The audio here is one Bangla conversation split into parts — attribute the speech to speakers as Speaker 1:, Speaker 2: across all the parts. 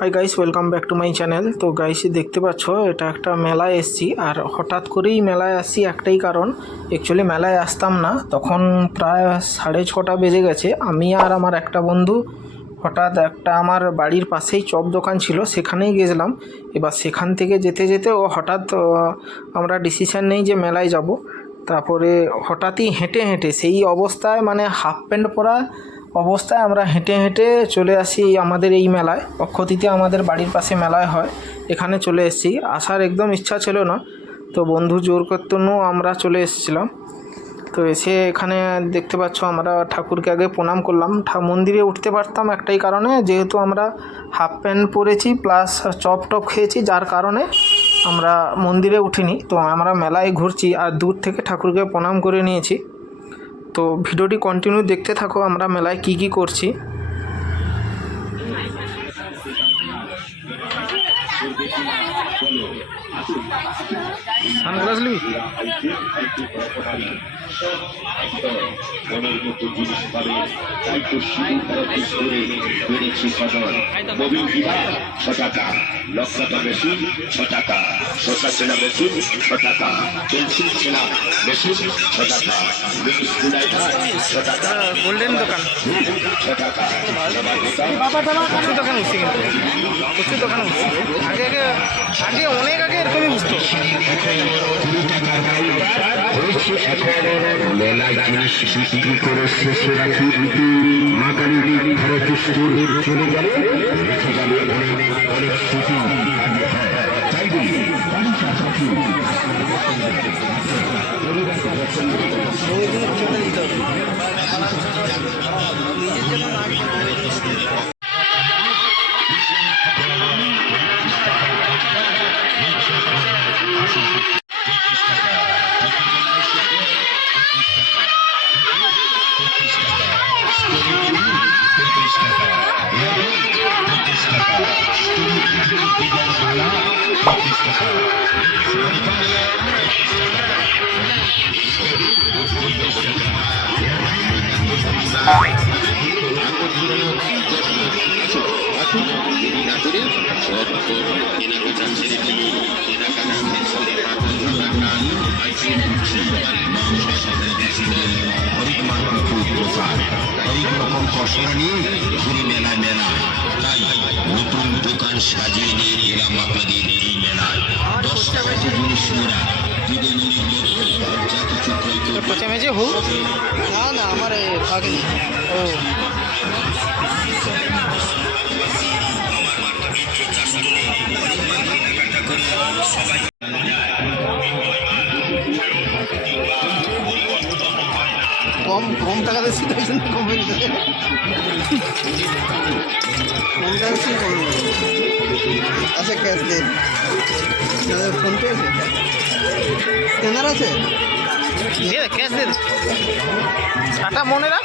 Speaker 1: Hi guys welcome back to my channel তো গাইস দেখতে পাচ্ছ, এটা একটা মেলায় এসছি। আর হঠাৎ করেই মেলায় আসছি একটাই কারণ অ্যাকচুয়ালি মেলায় আসতাম না। তখন প্রায় সাড়ে ছটা বেজে গেছে। আমি আর আমার একটা বন্ধু, হঠাৎ একটা আমার বাড়ির পাশেই চপ দোকান ছিল, সেখানেই গেছিলাম। এবার সেখান থেকে যেতে যেতে ও হঠাৎ আমরা ডিসিশন নেই যে মেলায় যাব। তারপরে হঠাৎই হেঁটে হেঁটে, সেই অবস্থায় মানে হাফ প্যান্ট পরা অবস্থায় আমরা হেঁটে হেঁটে চলে আসি আমাদের এই মেলায়। অক্ষতিতে আমাদের বাড়ির পাশে মেলায় হয়। এখানে চলে এসেছি। আসার একদম ইচ্ছা ছিল না। তো বন্ধু জোর করতেও আমরা চলে এসেছিলাম। তো এসে এখানে দেখতে পাচ্ছ আমরা ঠাকুরকে আগে প্রণাম করলাম। মন্দিরে উঠতে পারতাম একটাই কারণে, যেহেতু আমরা হাফ প্যান্ট পরেছি প্লাস চপ টপ খেয়েছি, যার কারণে আমরা মন্দিরে উঠিনি। তো আমরা মেলায় ঘুরছি আর দূর থেকে ঠাকুরকে প্রণাম করে নিয়েছি। তো ভিডিওটি কন্টিনিউ দেখতে থাকো আমরা মেলায় কী কী করছি।
Speaker 2: লক্ষাটা বেশি ছ টাকা শশা চেনা বেশি ছ টাকা পেন্সিল চেনা বেশি ছ টাকা ছ টাকা
Speaker 1: গোল্ডেন দোকান।
Speaker 2: ছ টাকা এবার দোকান
Speaker 1: প্রচুর দোকান উঠছে কিন্তু। প্রচুর দোকান উঠছে। আগে আগে আগে অনেক আগে এরকমই উঠতো
Speaker 2: মেলা জিনিস করে অনেক
Speaker 3: হরেক রকম কষা নিয়ে ঘুরি মেলা মেলা সাজিয়ে নিয়ে এলাম আপনাদের এই মেলায়। জিনিস মোড়া দিদিমণির মধ্যে যা কিছু
Speaker 1: না না আমার ভাগনি ও। কম কম টাকা দিচ্ছি, তাই জন্য কম গেছে। কম টাকা দিচ্ছি আচ্ছা ক্যাশ দিন। ফোন পে আছে? স্ক্যানার আছে? ক্যাশ দিন টাটা মনে রাখ।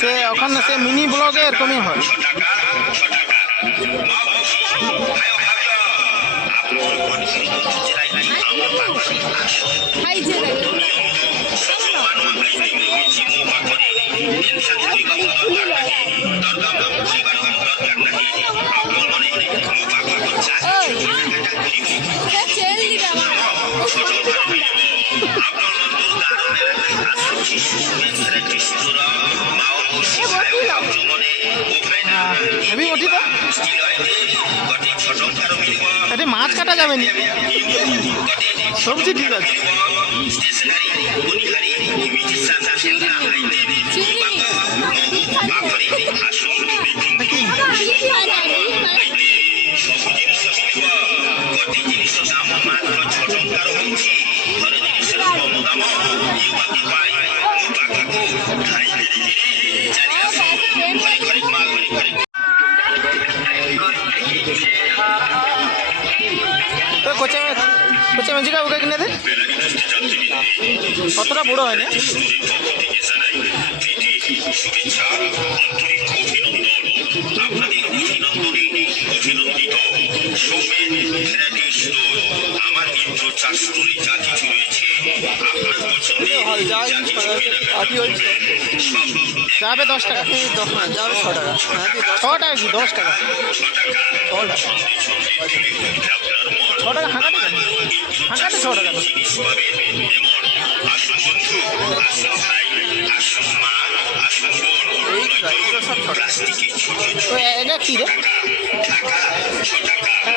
Speaker 1: সে ওখানে সে মিনি ব্লগে এরকমই হয়। হেবি ওটি তো। এটি মাছ কাটা যাবে নি। সবজি ঠিক আছে। অভিনন্দনে কিনে সৌমেন বড় হয়
Speaker 2: আমার কিন্তু চাষ স্টোরে যা কিছু রয়েছে
Speaker 1: যাবে দশ টাকা।
Speaker 4: যাবে ছ টাকা।
Speaker 1: ছ টাকা কি? দশ টাকা।
Speaker 2: ছ টাকা।
Speaker 1: ছ টাকা হাঁকাতে ছ টাকা। এটা কি রে?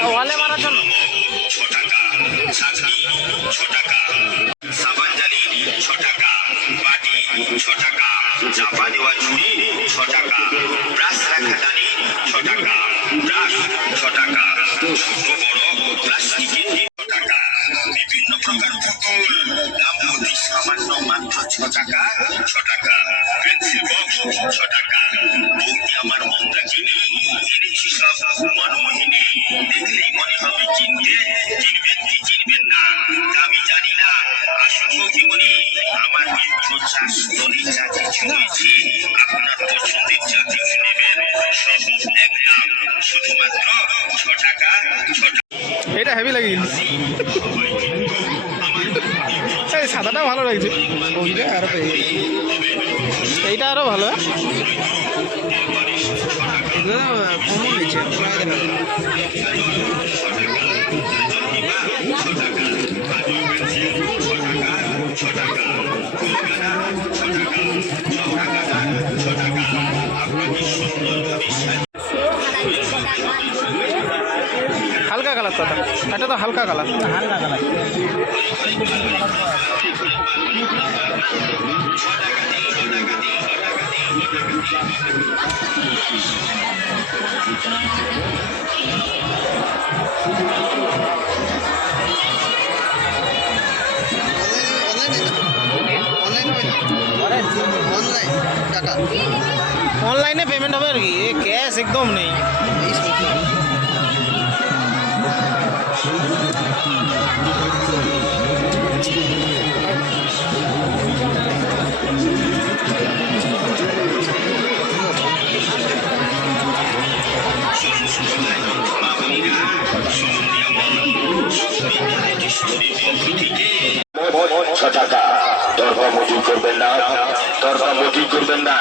Speaker 1: ওয়ালে মারার জন্য?
Speaker 2: ছ টাকা বাটি ছ টাকা চাপা দেওয়া ঝুড়ি ছ টাকা ব্রাশ রাখা দানি ছ টাকা ব্রাশ ছ টাকা ছোট বড় প্লাস্টিকের ছ টাকা বিভিন্ন প্রকার পুতুল দাম অতি সামান্য মাত্র ছ টাকা ছ টাকা পেন্সিল বক্স ছ টাকা বৌদি আমার মনটা কিনে এনেছি সব মনমোহিনী, দেখলেই শুধুমাত্র ছ টাকা
Speaker 1: এটা হেভি লাগে এই সাদাটা ভালো লাগছে।
Speaker 4: ওইটা আর
Speaker 1: এইটা আরও ভালো?
Speaker 4: কমন
Speaker 1: হালকা কালার তো এটা। এটা তো হালকা কালার।
Speaker 4: হালকা কালার। অনলাইন টাকা
Speaker 1: অনলাইনে পেমেন্ট হবে আর কি। ক্যাশ একদম নেই।
Speaker 5: ছ টাকা দরবা মজুর করবেন না দরবা মজুর করবেন না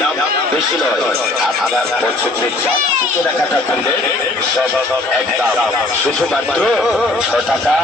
Speaker 5: দাম বেশি নয় আপনার পছন্দের যা কেনাকাটা করলে সব একদম শুধুমাত্র ছ টাকা